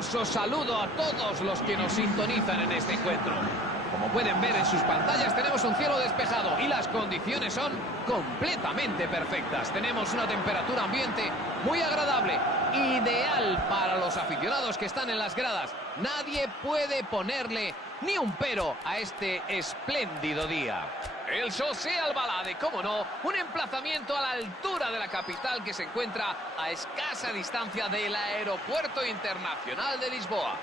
Caluroso saludo a todos los que nos sintonizan en este encuentro. Como pueden ver en sus pantallas, tenemos un cielo despejado y las condiciones son completamente perfectas. Tenemos una temperatura ambiente muy agradable, ideal para los aficionados que están en las gradas. Nadie puede ponerle ni un pero a este espléndido día. El José Albalade, cómo no, un emplazamiento a la altura de la capital que se encuentra a escasa distancia del Aeropuerto Internacional de Lisboa.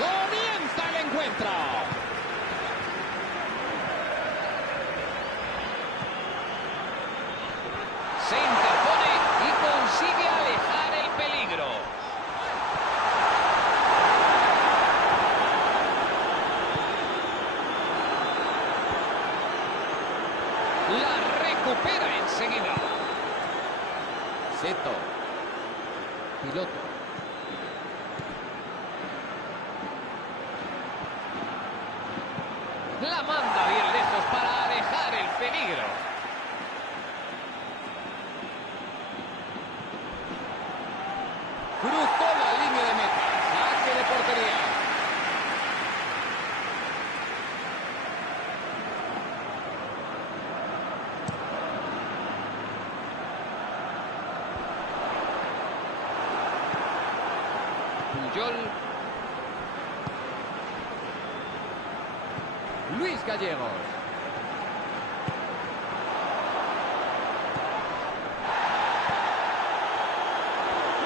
Comienza el encuentro. Se interpone y consigue alejar el peligro. La recupera enseguida. Seto. Piloto. La manda bien lejos para alejar el peligro. Cruzó la línea de meta. Saque de portería. Puyol. Luis Gallegos.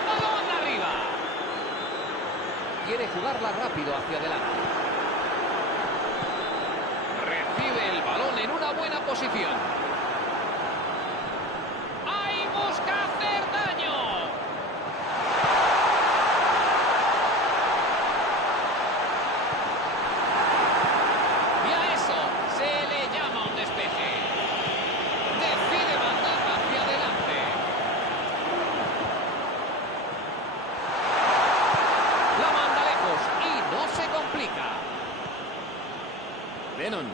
¡Balón arriba! Quiere jugarla rápido hacia adelante. Recibe el balón en una buena posición. ¡Ahí busca hacer daño! Lennon.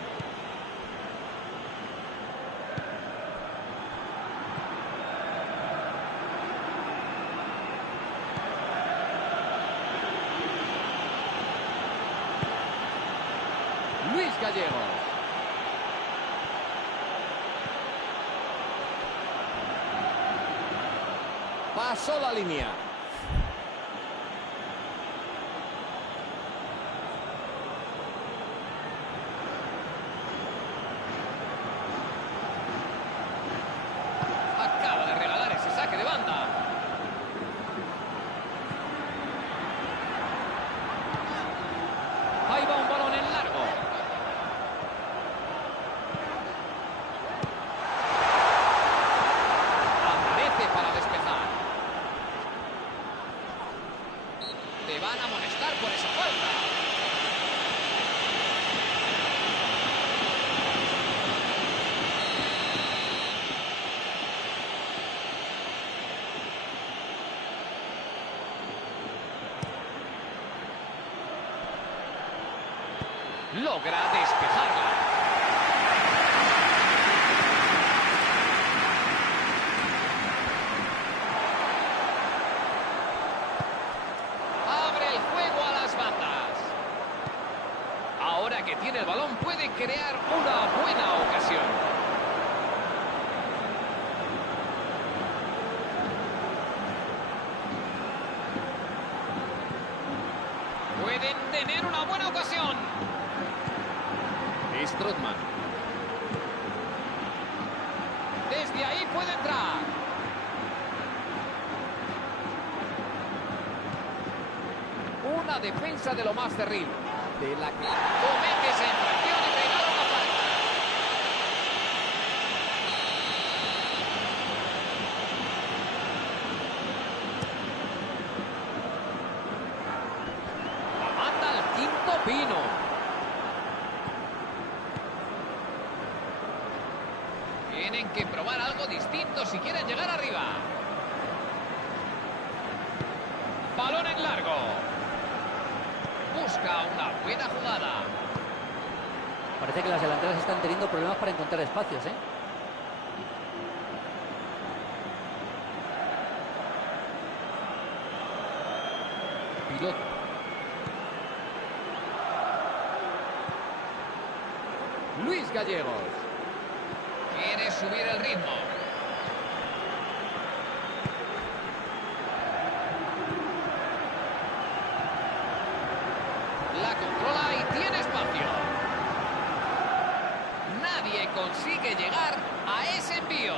Luis Gallegos. Pasó la línea. Ahí va un balón en largo. Aparece para despejar. Logra despejarla. Abre el juego a las bandas. Ahora que tiene el balón puede crear una buena ocasión. Pueden tener una buena ocasión. Strootman. Desde ahí puede entrar. Una defensa de lo más terrible. De la que comete esa infracción y regala una falta. La manda al quinto pino. Tienen que probar algo distinto si quieren llegar arriba. Balón en largo. Busca una buena jugada. Parece que las delanteras están teniendo problemas para encontrar espacios, ¿eh? Piloto. Luis Gallegos. Quiere subir el ritmo. La controla y tiene espacio. Nadie consigue llegar a ese envío.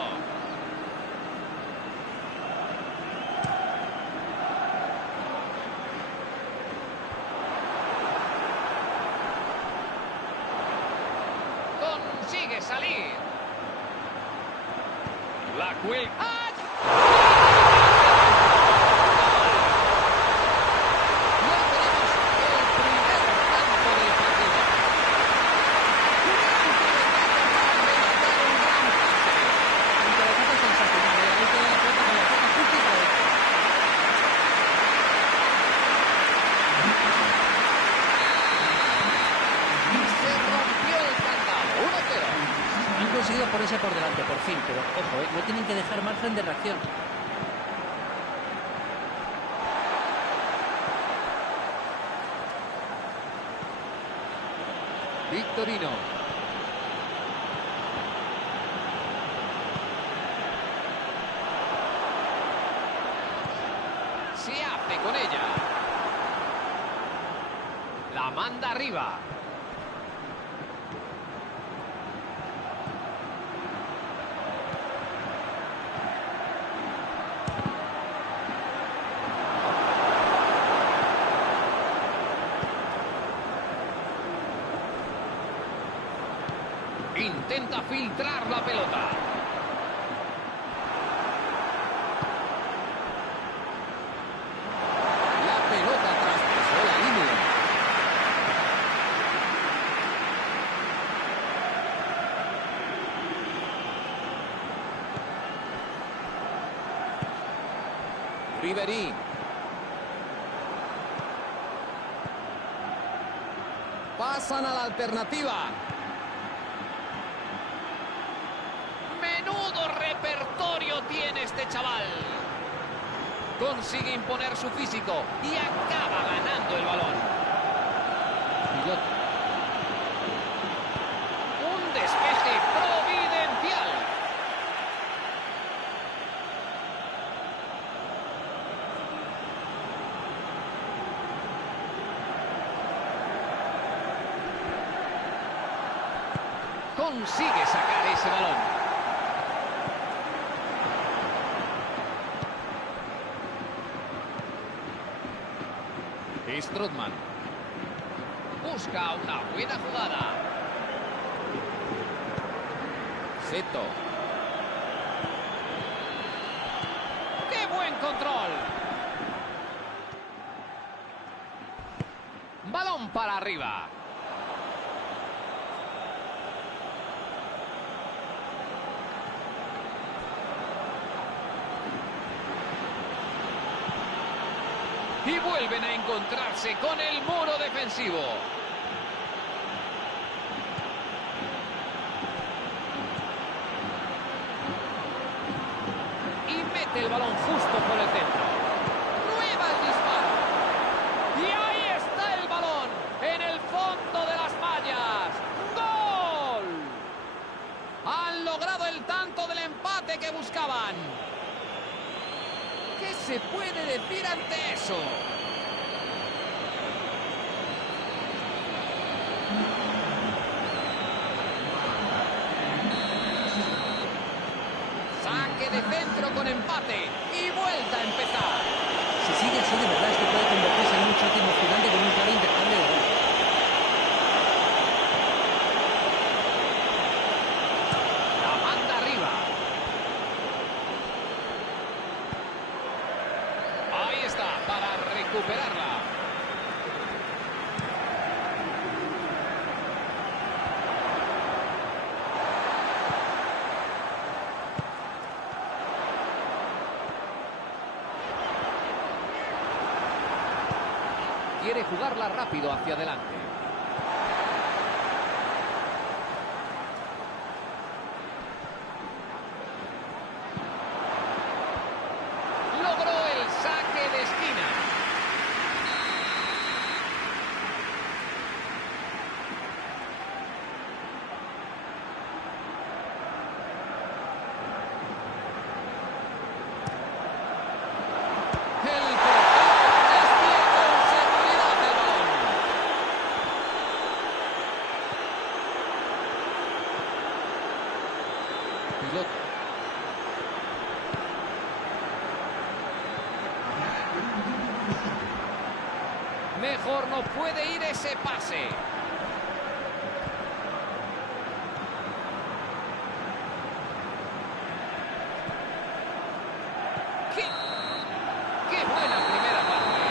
Consigue salir. La cuelga. ¡Ah! Ya tenemos el primer tanto del partido. Un cabezazo sensacional. Ahí se da la pelota con la boca justo y para adentro. Se rompió el candado. 1-0. Han conseguido ponerse por delante, por fin, pero ojo, no tienen que dejar margen de reacción. Victorino. Se hace con ella. La manda arriba. Intenta filtrar la pelota. La pelota traspasó la línea. Ribery. Pasan a la alternativa. Menudo repertorio tiene este chaval. Consigue imponer su físico y acaba ganando el balón. Piloto. Un despeje providencial. Consigue sacar ese balón. Strootman. Busca una buena jugada. Seto. ¡Qué buen control! Balón para arriba. Y vuelven a encontrarse con el muro defensivo. mete el balón justo por el centro. Prueba el disparo. Y ahí está el balón, en el fondo de las mallas. ¡Gol! Han logrado el tanto del empate que buscaban. ¿Qué se puede decir ante eso? Saque de centro con empate y vuelta a empezar. Si sigue así, de verdad es que puede convertirse en un choque emocionante con un claro intercambio de gol. La manda arriba. Ahí está, para recuperarla. Quiere jugarla rápido hacia adelante. Logró el saque de esquina. El portero desvía con seguridad el balón. Piloto. Mejor no puede ir ese pase. ¡Qué buena primera parte!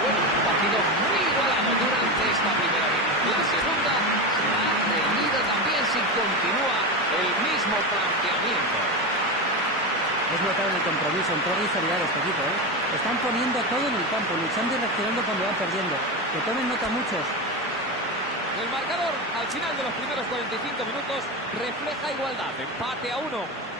Bueno, un partido muy igualado durante esta primera mitad. La segunda será reñida también si continúa el mismo planteamiento. Es notable el compromiso, entrega y seriedad de este equipo, ¿eh? Están poniendo todo en el campo, luchando y reaccionando cuando van perdiendo. Que tomen nota muchos. El marcador al final de los primeros 45 minutos refleja igualdad, empate a 1.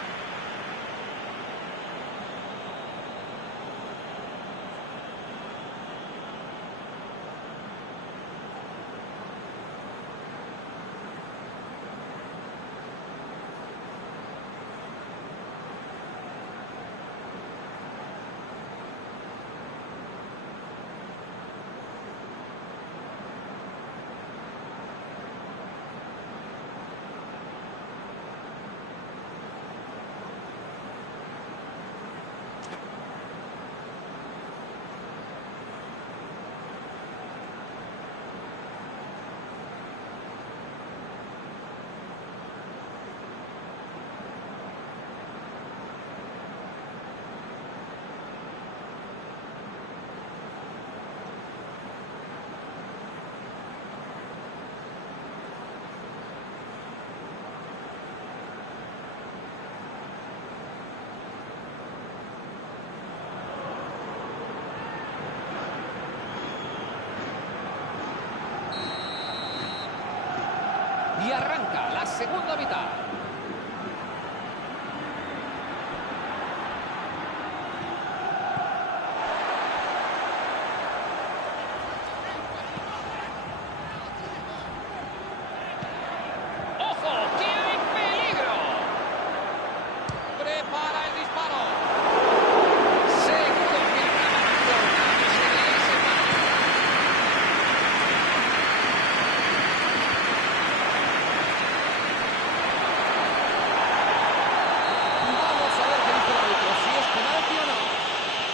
Y arranca la segunda mitad. ¡Ojo! ¡Que hay peligro! Prepara el disparo. Se confirmaba la jornada que se le separa. Vamos a ver qué dice el árbitro, si es penalti o no.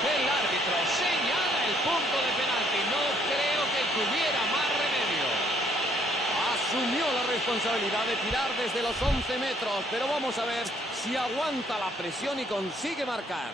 El árbitro señala el punto de penalti. No creo que tuviera más remedio. Asumió la responsabilidad de tirar desde los 11 metros, pero vamos a ver si aguanta la presión y consigue marcar.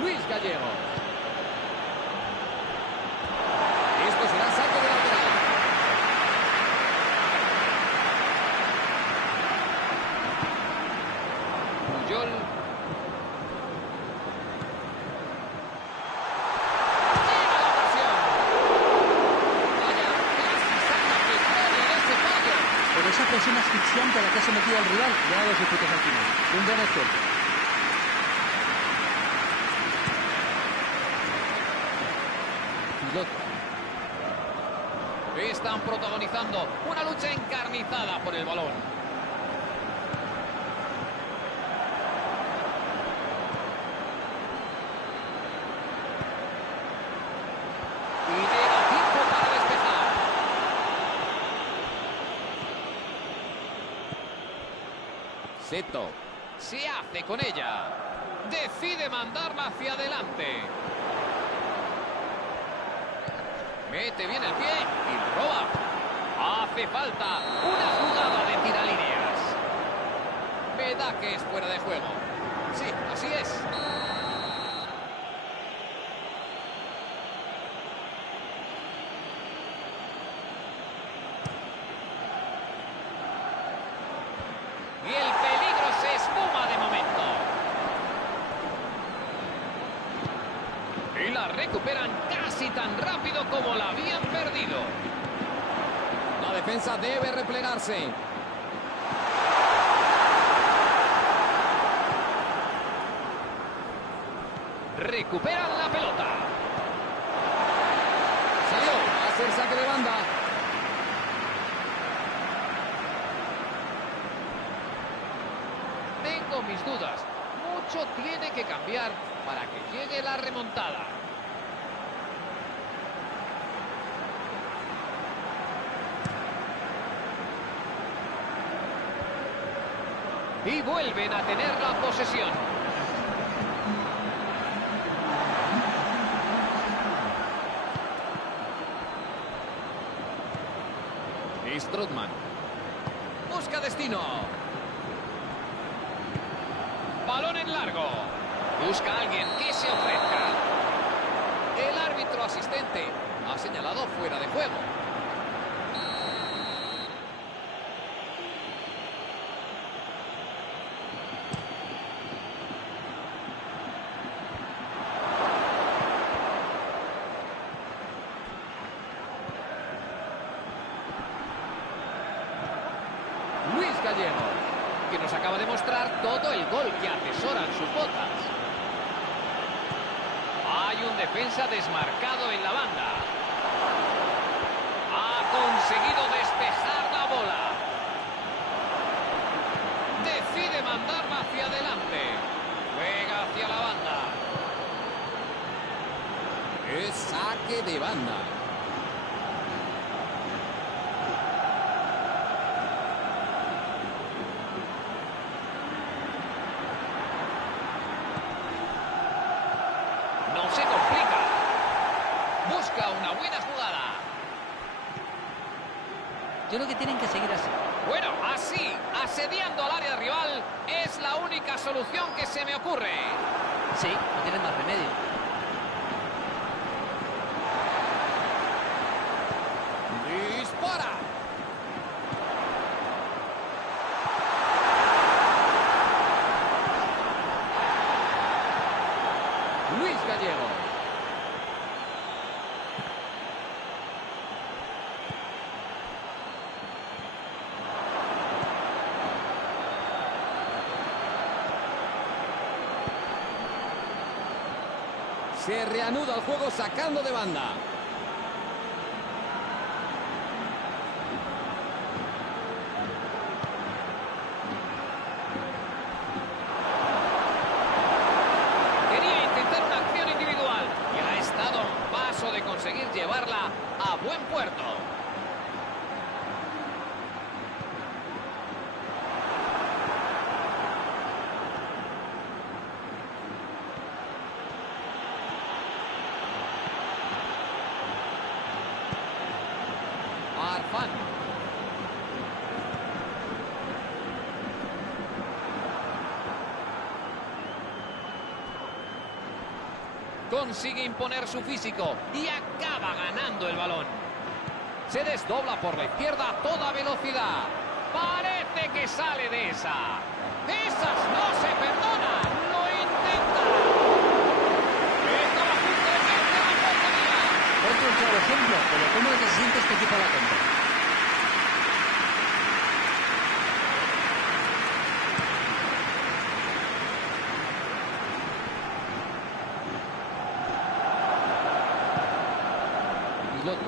Luis Gallegos. Esto será saque de lateral. Puyol. Llega la presión. Vaya, casi saca petróleo de ese fallo. Pero esa presión asfixiante a la que ha sometido al rival le ha dado sus frutos al final. Un gran esfuerzo. Pilota. Están protagonizando una lucha encarnizada por el balón. Y llega tiempo para despejar. Seto. Se hace con ella. Decide mandarla hacia adelante. Mete bien el pie y roba. Hace falta una jugada de tiralíneas. Me da que es fuera de juego. Sí, así es. Y el peligro se esfuma de momento. Y la recuperan casi tan rápido como la habían perdido. La defensa debe replegarse. Recuperan la pelota. Salió a hacer saque de banda. Tengo mis dudas. Mucho tiene que cambiar para que llegue la remontada. Y vuelven a tener la posesión. Strootman. Busca destino. Balón en largo. Busca a alguien que se ofrezca. El árbitro asistente ha señalado fuera de juego. Luis Gallegos, que nos acaba de mostrar todo el gol que atesoran sus botas. Hay un defensa desmarcado en la banda. Ha conseguido despejar la bola. Decide mandarla hacia adelante. Juega hacia la banda. Es saque de banda. No se complica. Busca una buena jugada. Yo creo que tienen que seguir así. Bueno, así, asediando al área rival, es la única solución que se me ocurre. Sí, no tienen más remedio. ¡Dispara! Luis Gallegos. Se reanuda el juego sacando de banda. Quería intentar una acción individual y ha estado a un paso de conseguir llevarla a buen puerto. Consigue imponer su físico y acaba ganando el balón. Se desdobla por la izquierda a toda velocidad. Parece que sale de esa. ¡Esas no se perdonan! ¡Lo intenta! Estaba justamente a la portería. Otro claro ejemplo de lo cómodo que se siente este equipo a la contra. Piloto.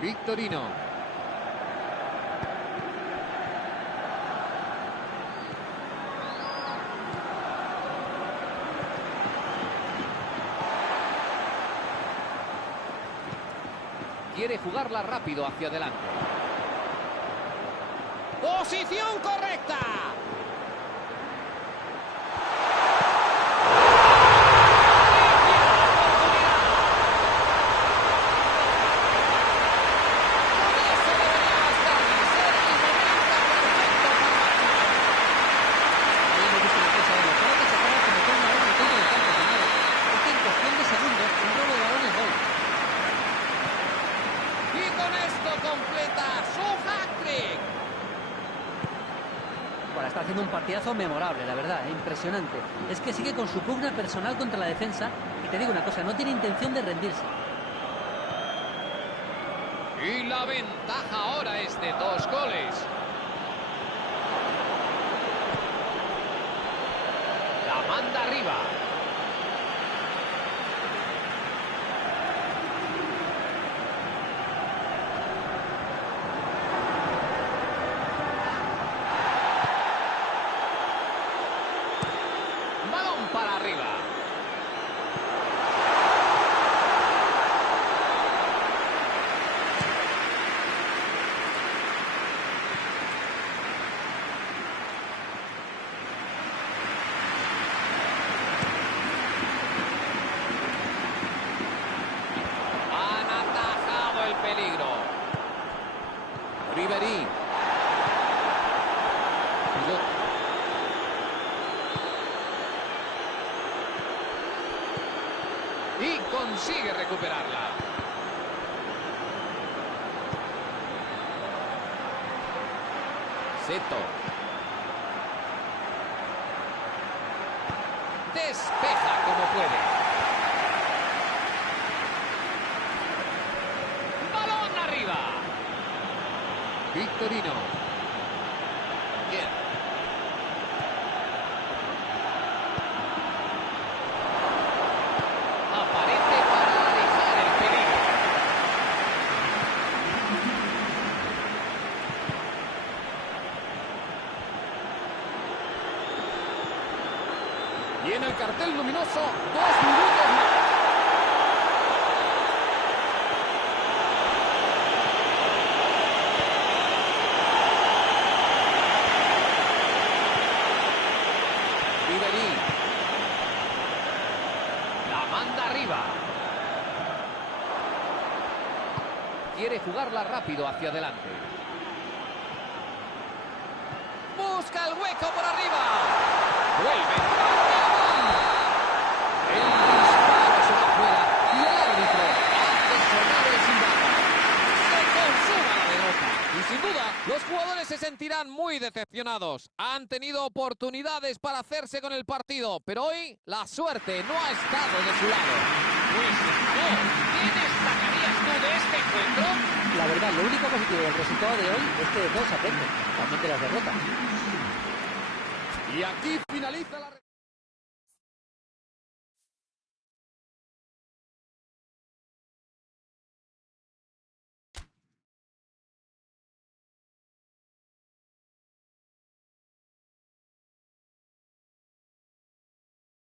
Victorino. Quiere jugarla rápido hacia adelante. ¡Posición correcta! Está haciendo un partidazo memorable, la verdad, impresionante. Es que sigue con su pugna personal contra la defensa y te digo una cosa, no tiene intención de rendirse. Y la ventaja ahora es de 2 goles. La manda arriba. Para arriba. Han atajado el peligro. Ribery. Y consigue recuperarla. Seto. Despeja como puede. Balón arriba. Victorino. Bien. Y en el cartel luminoso, 2 minutos más. Ribery. La manda arriba. Quiere jugarla rápido hacia adelante. Busca el hueco por arriba. Vuelve. El disparo se va fuera y el árbitro hace sonar el silbato. Se consuma la derrota. Y sin duda, los jugadores se sentirán muy decepcionados. Han tenido oportunidades para hacerse con el partido, pero hoy la suerte no ha estado de su lado. Pues no. ¿Qué destacarías tú de este encuentro? La verdad, lo único positivo del resultado de hoy es que de todos aprenden, también de las derrotas. Y aquí finaliza la...